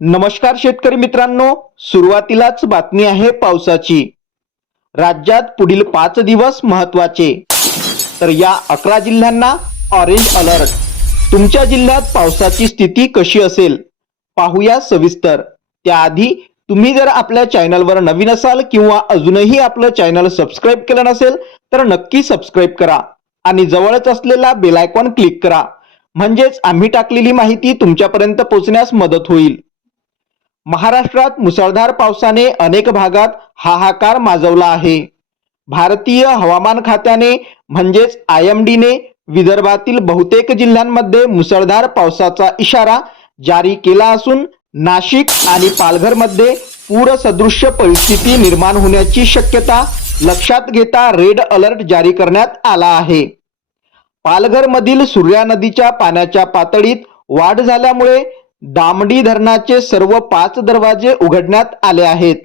नमस्कार शेतकरी मित्रांनो सुरुवातीलाच बातमी आहे पावसाची. राज्यात पुढील पाच दिवस महत्त्वाचे तर या अकरा जिल्ह्यांना ऑरेंज अलर्ट तुमच्या जिल्ह्यात पावसाची स्थिती कशी असेल? पाहूया सविस्तर. त्याआधी तुम्ही जर आपल्या चॅनलवर नवीन असाल किंवा अजूनही आपलं चॅनल सबस्क्राईब केलं नसेल तर नक्की सबस्क्राईब करा आणि जवळच असलेला बेलायकॉन क्लिक करा. म्हणजेच आम्ही टाकलेली माहिती तुमच्यापर्यंत पोहोचण्यास मदत होईल. महाराष्ट्रात मुसळधार पावसाने अनेक भागात हाहाकार माजवला आहे. भारतीय हवामान खात्याने म्हणजेच आय एम डीने विदर्भातील बहुतेक जिल्ह्यांमध्ये मुसळधार पावसाचा इशारा जारी केला असून नाशिक आणि पालघरमध्ये पूरसदृश्य परिस्थिती निर्माण होण्याची शक्यता लक्षात घेता रेड अलर्ट जारी करण्यात आला आहे. पालघरमधील सूर्या नदीच्या पाण्याच्या पातळीत वाढ झाल्यामुळे दामडी धरणाचे सर्व पाच दरवाजे उघडण्यात आले आहेत.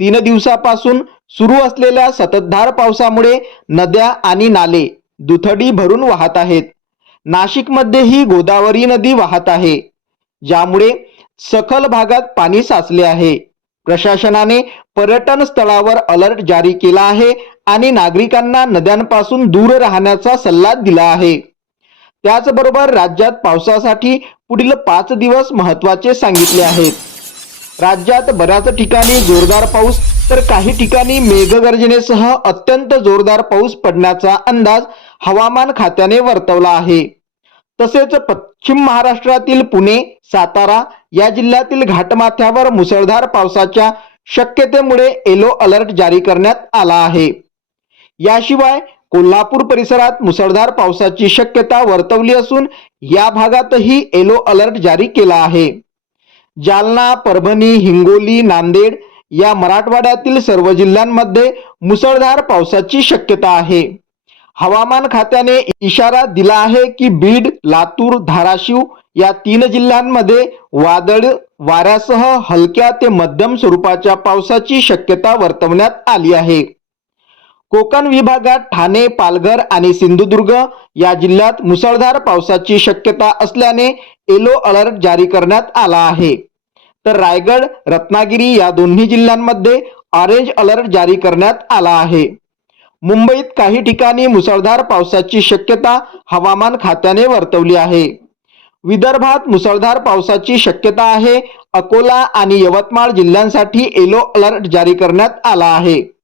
तीन दिवसापासून सुरू असलेल्या सततधार पावसामुळे नद्या आणि नाले दुथडी भरून वाहत आहेत. नाशिकमध्येही गोदावरी नदी वाहत आहे ज्यामुळे सखल भागात पाणी साचले आहे. प्रशासनाने पर्यटन स्थळावर अलर्ट जारी केला आहे आणि नागरिकांना नद्यांपासून दूर राहण्याचा सल्ला दिला आहे. त्याचबरोबर राज्यात पावसासाठी पुढील पाच दिवस महत्त्वाचे सांगितले आहेत. राज्यात बऱ्याच ठिकाणी जोरदार पाऊस तर काही ठिकाणी मेघगर्जनेसह अत्यंत जोरदार पाऊस पडण्याचा अंदाज हवामान खात्याने वर्तवला आहे. तसेच पश्चिम महाराष्ट्रातील पुणे सातारा या जिल्ह्यातील घाटमाथ्यावर मुसळधार पावसाच्या शक्यतेमुळे येलो अलर्ट जारी करण्यात आला आहे. याशिवाय कोल्हापूर परिसरात मुसळधार पावसाची शक्यता वर्तवली असून या भागातही येलो अलर्ट जारी केला आहे. जालना परभणी हिंगोली नांदेड या मराठवाड्यातील सर्व जिल्ह्यांमध्ये मुसळधार पावसाची शक्यता आहे. हवामान खात्याने इशारा दिला आहे की बीड लातूर धाराशिव या तीन जिल्ह्यांमध्ये वादळ वाऱ्यासह हलक्या ते मध्यम स्वरूपाच्या पावसाची शक्यता वर्तवण्यात आली आहे. कोकण विभागात ठाणे पालघर आणि सिंधुदुर्ग या जिल्ह्यात मुसळधार पावसाची शक्यता असल्याने येलो अलर्ट जारी करण्यात आला आहे. तर रायगड रत्नागिरी या दोन्ही जिल्ह्यांमध्ये ऑरेंज अलर्ट जारी करण्यात आला आहे. मुंबईत काही ठिकाणी मुसळधार पावसाची शक्यता हवामान खात्याने वर्तवली आहे. विदर्भात मुसळधार पावसाची शक्यता आहे. अकोला आणि यवतमाळ जिल्ह्यांसाठी येलो अलर्ट जारी करण्यात आला आहे.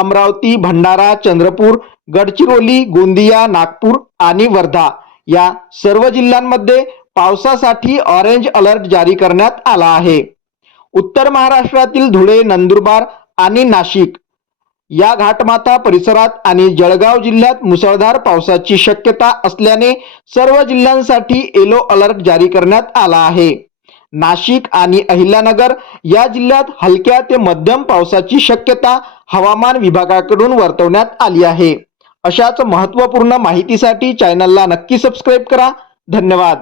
अमरावती भंडारा चंद्रपूर गडचिरोली गोंदिया नागपूर आणि वर्धा या सर्व जिल्ह्यांमध्ये पावसासाठी ऑरेंज अलर्ट जारी करण्यात आला आहे. उत्तर महाराष्ट्रातील धुळे नंदुरबार आणि नाशिक या घाटमाथा परिसरात आणि जळगाव जिल्ह्यात मुसळधार पावसाची शक्यता असल्याने सर्व जिल्ह्यांसाठी येलो अलर्ट जारी करण्यात आला आहे. नाशिक आणि अहिल्यानगर या जिल्ह्यात हलक्या ते मध्यम पावसाची शक्यता हवामान विभागाकडून वर्तवण्यात आली आहे. अशाच महत्त्वपूर्ण माहितीसाठी चॅनलला नक्की सबस्क्राईब करा. धन्यवाद.